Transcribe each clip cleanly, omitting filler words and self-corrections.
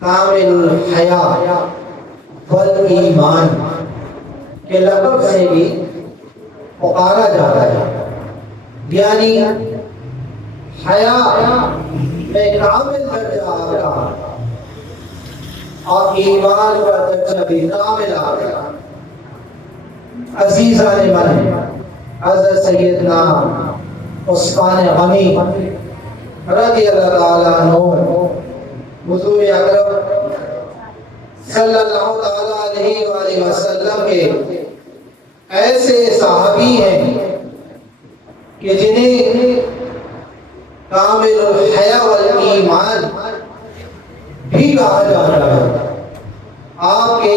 کامل الحیا والایمان کے لقب سے بھی پکارا جاتا ہے، یعنی حیا میں کامل درجہ آپ کا اور ایمان کا درجہ بھی کامل آپ کا۔ عزیزان من، حضرت سیدنا عثمان غنی رضی اللہ تعالیٰ عنہ حضور اکرم صلی اللہ تعالیٰ علیہ وآلہ وسلم کے ایسے صحابی ہیں کہ جنہیں کامل الحیا والایمان بھی کہا جاتا ہے۔ آپ کے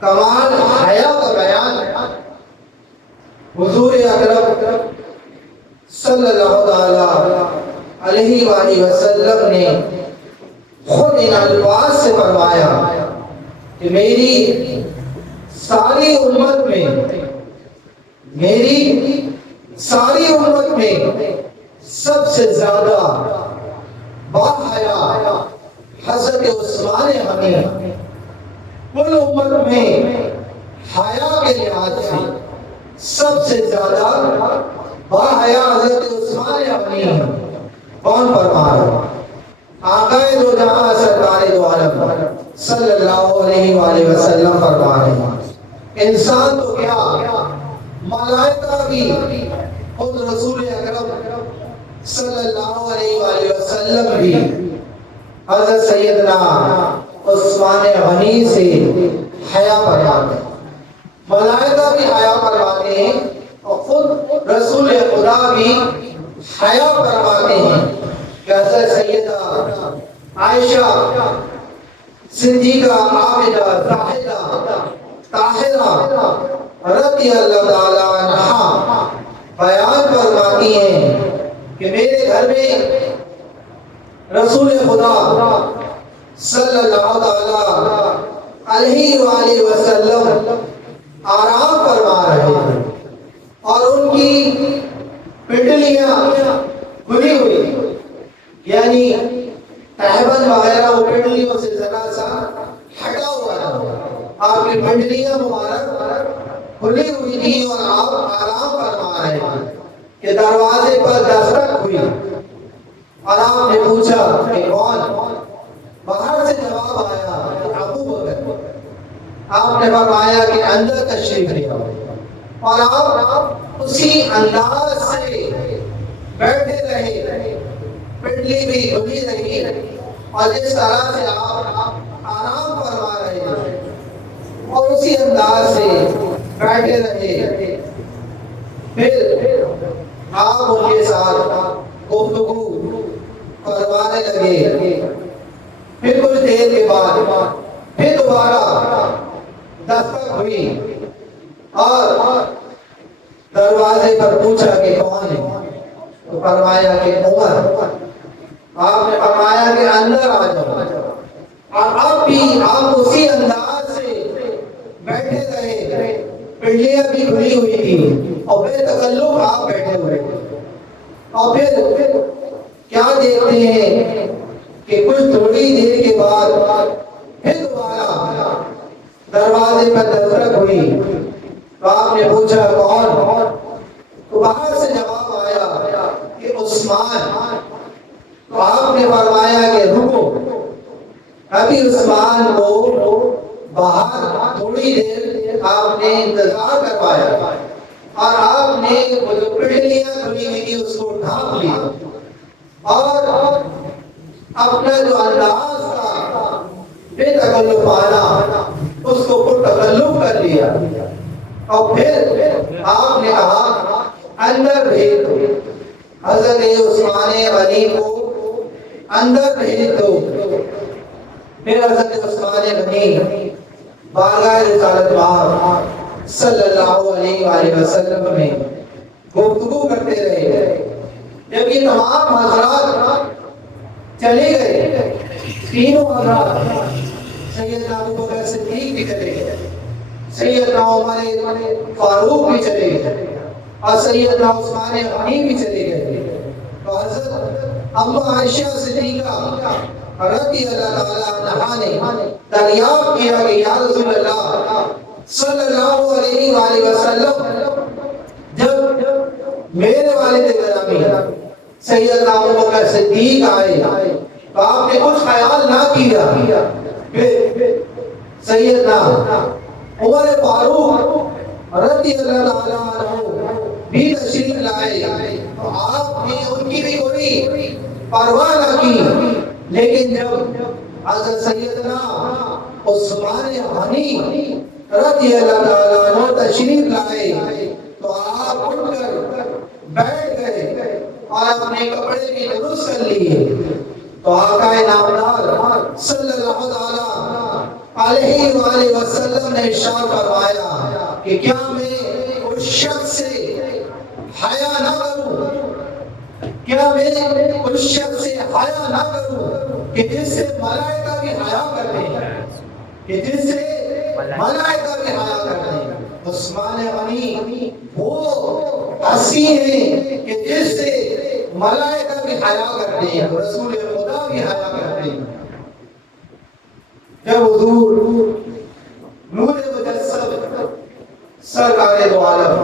کمال حیا کا بیان حضور اکرم صلی اللہ تعالیٰ علیہ وآلہ وسلم نے خود ان الفاظ سے فرمایا کہ میری ساری امت میں سب سے زیادہ باحیا حضرت عثمان غنی، کل امت میں حیا کے لحاظ سے سب سے زیادہ باحیا حضرت عثمان غنی کون فرما رہا؟ آقا دو جہاں سرکار دو عالم صلی اللہ علیہ وآلہ وسلم فرما رہے ہیں۔ انسان تو کیا، ملائکہ بھی خود رسول اکرم صلی اللہ علیہ وآلہ وسلم بھی حضرت سیدنا عثمان غنی سے حیا فرماتے ہیں۔ ملائکہ بھی حیا فرماتے ہیں اور خود رسول خدا بھی حیا فرماتے ہیں کہ حضرت سیدہ عائشہ صدیقہ عابدہ زاہدہ طاہرہ رضی اللہ تعالیٰ عنہا بیان فرماتی ہیں کہ میرے گھر میں رسول خدا صلی اللہ تعالیٰ علیہ وآلہ وسلم آرام فرما رہے ہیں اور ان کی پنڈلیاں کھلی ہوئی، یعنی تہبند وغیرہ وہ پنڈلیوں سے ذرا سا ہٹا ہوا تھا، آپ کی پنڈلیاں مبارک کھلی ہوئی تھی اور آپ آرام فرما رہے ہیں کہ دروازے پر دستک ہوئی اور آپ نے پوچھا کہ کون؟ باہر سے جواب آیا کہ ابو بکر۔ آپ نے فرمایا کہ اندر تشریف لے آؤ، اور آپ اسی انداز سے بیٹھے رہے، پنڈلی بھی کھلی رہی اور جس طرح سے آپ آرام فرما رہے ہیں اور اسی انداز سے بیٹھے رہے۔ پھر آپ ان کے ساتھ گفتگو فرمانے لگے۔ پھر کچھ دیر کے بعد پھر دوبارہ دستک ہوئی اور دروازے پر پوچھا کہ کون ہے؟ تو فرمایا کہ عمر۔ آپ نے فرمایا کہ اندر آ جاؤ، اور اب بھی آپ اسی انداز سے بیٹھے رہے، پنڈلیاں بھی کھلی ہوئی تھی اور بے تکلف آپ بیٹھے ہوئے تھے۔ اور پھر کیا دیکھتے ہیں کہ کچھ تھوڑی دیر کے بعد پھر دوبارہ دروازے پر دستک ہوئی۔ تو آپ نے پوچھا کون؟ تو باہر سے جواب آیا کہ عثمان۔ تو آپ نے فرمایا کہ رکو، ابھی عثمان کو باہر تھوڑی دیر آپ نے انتظار کروایا اور آپ نے وہ جو پنڈلیاں کھلی ہوئی تھی اس کو ڈھانپ لیا اور اپنا جو انداز تھا بے تکلفانہ اس کو پر تکلف کر لیا، اور پھر آپ نے کہا اندر بھیج دو، حضرت عثمان غنی کو اندر بھیج دو۔ پھر حضرت عثمان غنی بارگاہ رسالت مآب صلی اللہ علیہ وآلہ وسلم میں گفتگو کرتے رہے۔ جب یہ تمام حضرات چلے گئے، تینوں حضرات سیدنا ابو بکر صدیق بھی چلے گئے، سیدنا عمر فاروق بھی چلے گئے اور سیدنا عثمان غنی بھی چلے گئے، تو حضرت اما عائشہ صدیقہ رضی اللہ تعالی عنہ نے دریافت کیا کہ یا رسول اللہ صلی اللہ علیہ وآلہ وسلم، جب میرے والد گرامی سیدنا ابوبکر صدیق آئے تو آپ نے کچھ خیال نہ کیا، پھر سیدنا عمر فاروق رضی اللہ تعالیٰ عنہ بھی تشریف لائے تو آپ نے ان کی بھی کوئی پرواہ نہ کی، لیکن جب حضرت سیدنا عثمان غنی رضی اللہ تعالیٰ عنہ تشریف لائے تو آپ اٹھ کر بیٹھ گئے اور اپنے کپڑے بھی درست کر لیے، تو آقا نامدار صلی اللہ علیہ وآلہ وسلم نے ارشاد فرمایا کہ کیا میں اس شخص سے حیا نہ کروں، کیا میں اس شخص سے حیا نہ کروں کہ جس سے ملائکہ بھی حیا کرتے ہیں، کہ جس سے ملائکہ بھی حیا کرتے ہیں۔ عثمان غنی وہ ہستی ہے کہ جس سے ملائکہ بھی حیا کرتے ہیں، رسول خدا بھی حیا کرتے ہیں۔ جب حضور نور مجسم سرکار دو عالم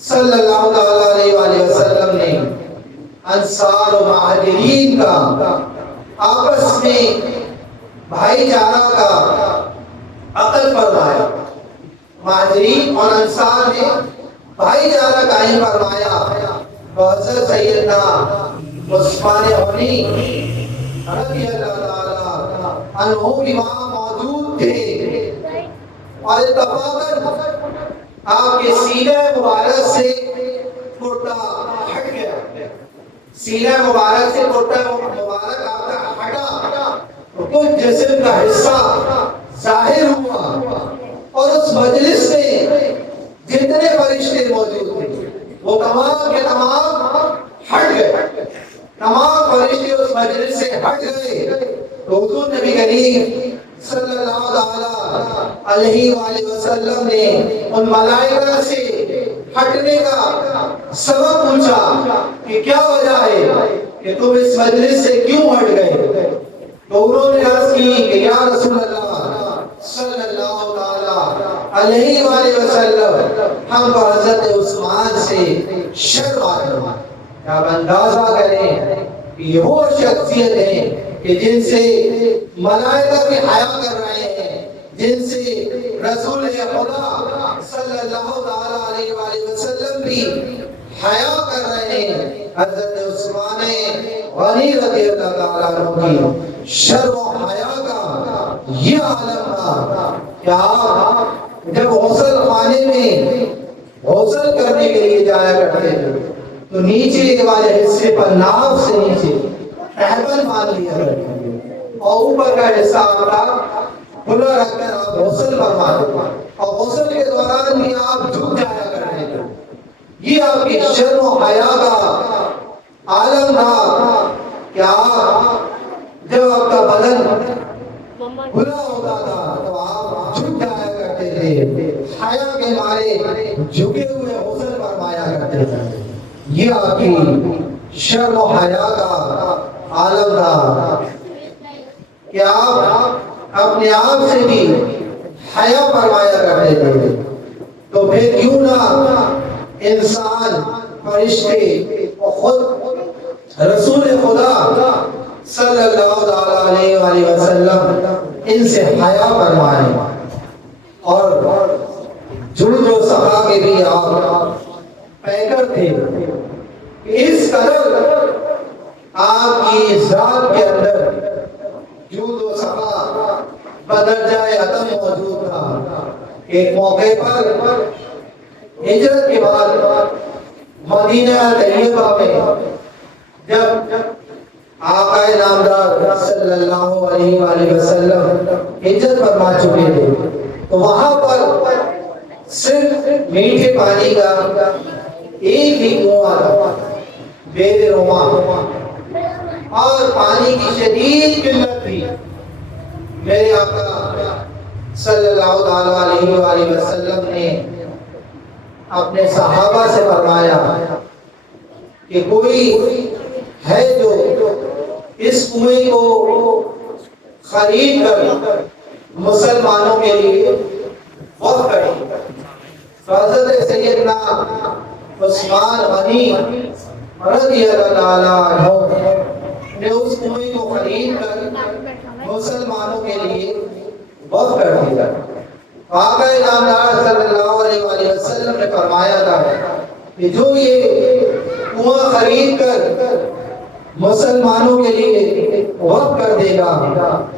صلی اللہ علیہ وآلہ وسلم نے انصار و مہاجرین کا آپس میں بھائی چارہ کا عقد فرمایا، مہاجرین اور انصار نے بھائی چارہ قائم فرمایا، تو حضرت سیدنا عثمان غنی رضی اللہ تعالیٰ عنہ بھی وہاں موجود تھے اور اتفاقاً آپ کے سینہ مبارک سے کرتا ہٹ گیا، سینہ مبارک سے کرتا مبارک آپ کا ہٹا تو کچھ جسم کا حصہ ظاہر ہوا، اور اس مجلس میں جتنے فرشتے موجود تھے وہ تمام کے تمام ہٹ گئے، تمام فرشتے اس مجلس سے ہٹ گئے، تو حضور نبی کریم صلی اللہ علیہ وآلہ وسلم نے ان ملائکہ سے ہٹنے کا سبب پوچھا کہ کیا وجہ ہے کہ تم اس مجلس سے کیوں ہٹ گئے، تو انہوں نے عرض کی کہ یا رسول اللہ صلی اللہ علیہ وآلہ وسلم، ہم کو حضرت عثمان سے شرم آئی۔ آپ اندازہ کریں کہ یہ وہ شخصیت ہے کہ جن سے ملائکہ بھی حیا کر رہے ہیں، جن سے رسول خدا صلی اللہ علیہ وآلہ وسلم بھی حیا کر رہے ہیں۔ حضرت عثمان غنی رضی اللہ تعالیٰ عنہ کی شرم و حیا کا یہ عالم تھا کہ آپ جب غسل خانے میں غسل کرنے کے لیے جایا کرتے تھے تو نیچے والے حصے پر ناف سے نیچے احبل مان لیا کرتے تھے، اور اوپر کا حصہ آپ کا کھلا رکھ کر آپ غسل فرماتے تھے، اور غسل کے دوران بھی آپ جھک جایا کرتے تھے۔ یہ آپ کی شرم و حیا کا عالم تھا کہ آپ جب آپ کا بدن کھلا ہوتا تھا تو آپ جھک جایا کرتے تھے، حیا کے مارے جھکے ہوئے غسل فرمایا کرتے تھے۔ یہ آپ کی شرم و حیا کا عالم تھا کہ آپ اپنے آپ سے بھی حیا فرمایا کرتے تھے، تو پھر کیوں نہ انسان، فرشتے اور خود رسول خدا صلی اللہ علیہ وآلہ وسلم ان سے حیا فرمائیں۔ اور جرد و صفا کے بھی آپ پیکر تھے، اس قدر آپ کی ذات کے اندر جود و صفا بدرجہ عدم موجود تھا۔ ایک موقع پر ہجرت کے بعد مدینہ طیبہ میں جب آقا نامدار صلی اللہ علیہ وآلہ وسلم ہجرت فرما چکے تھے تو وہاں پر صرف میٹھے پانی کا ایک ہی کنواں تھا، بیر رما، اور پانی کی شدید قلت تھی۔ میرے آقا صلی اللہ علیہ وآلہ وسلم نے اپنے صحابہ سے فرمایا کہ کوئی ہے جو اس کنویں کو خرید کر مسلمانوں کے لیے وقف کر دیا۔ حضرت سیدنا عثمان غنی رضی اللہ تعالیٰ عنہ نے اس کنویں کو خرید کر مسلمانوں کے لیے وقف کر دیا۔ آقا نامدار صلی اللہ علیہ وآلہ وسلم نے فرمایا تھا کہ جو یہ کنواں خرید کر مسلمانوں کے لیے وقف کر دے گا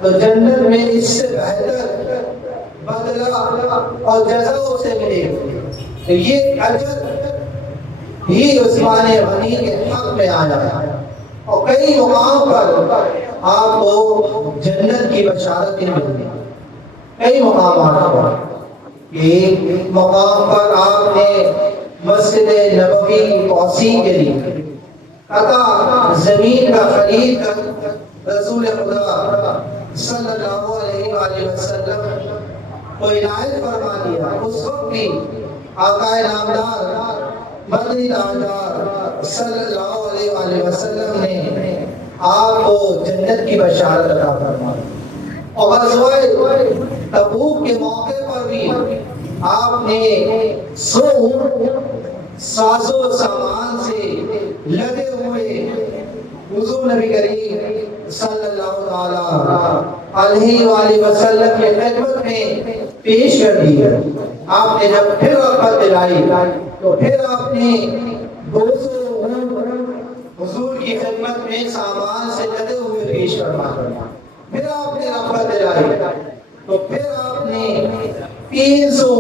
تو جنت میں اس سے بہتر بدلہ اور جزا اسے ملے گی۔ یہ اجر ہی عثمان غنی کے حق میں آیا ہے، اور کئی مقام پر آپ کو جنت کی بشارتیں ملتی ہیں، کئی مقامات پر۔ ایک مقام پر آپ نے مسجد نبوی توسیع کے لیے قطع زمین کا خرید کر رسول خدا صلی اللہ علیہ وآلہ وسلم کو عنایت فرما دیا۔ اس وقت بھی آقا نامدار مدنی تاجدار صلی اللہ علیہ وآلہ وسلم نے آپ کو جنت کی بشارت عطا فرمائی۔ اور غزوہ تبوک کے موقع پر بھی آپ نے ساز و سامان سے لدے ہوئے حضور نبی کریم صلی اللہ علیہ وآلہ وسلم کی خدمت میں پیش کر دی۔ آپ نے جب پھر رغبت دلائی تو پھر آپ نے 200 حضور کی خدمت میں سامان سے لدے ہوئے پیش فرمایا۔ پھر آپ نے رغبت دلائی تو پھر آپ نے 300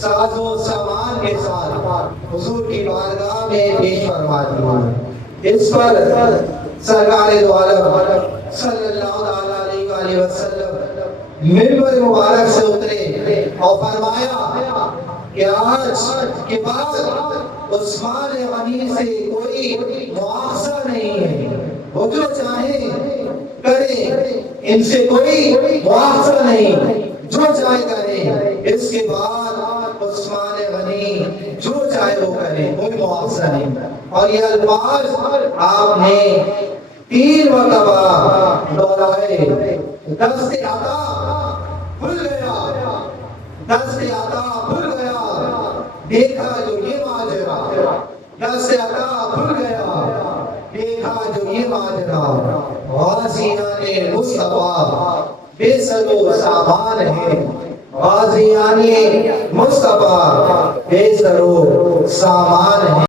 ساز و سامان کے ساتھ حضور کی بارگاہ میں پیش فرما دیا۔ اس پر سرکار دو عالم صلی اللہ علیہ وآلہ وسلم منبر مبارک سے اترے اور فرمایا کہ آج کے بعد عثمان غنی سے کوئی مواخذہ نہیں ہے، وہ جو چاہیں کریں، ان سے کوئی مواخذہ نہیں، جو چاہے کریں۔ اس کے بعد عثمان غنی جو چاہے وہ کرے، کوئی مواخذہ نہیں۔ اور یہ الفاظ آپ نے 3 مرتبہ دہرائے۔ دست عطا کھل گیا، دست عطا کھل گیا، دیکھا جو یہ ماجرا، دست عطا کھل گیا، دیکھا جو یہ ماجرا، غازیان مصطفیٰ بے سر و سامان ہے، غازیان مصطفیٰ بے سر و سامان ہے۔